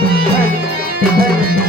Hey, hey.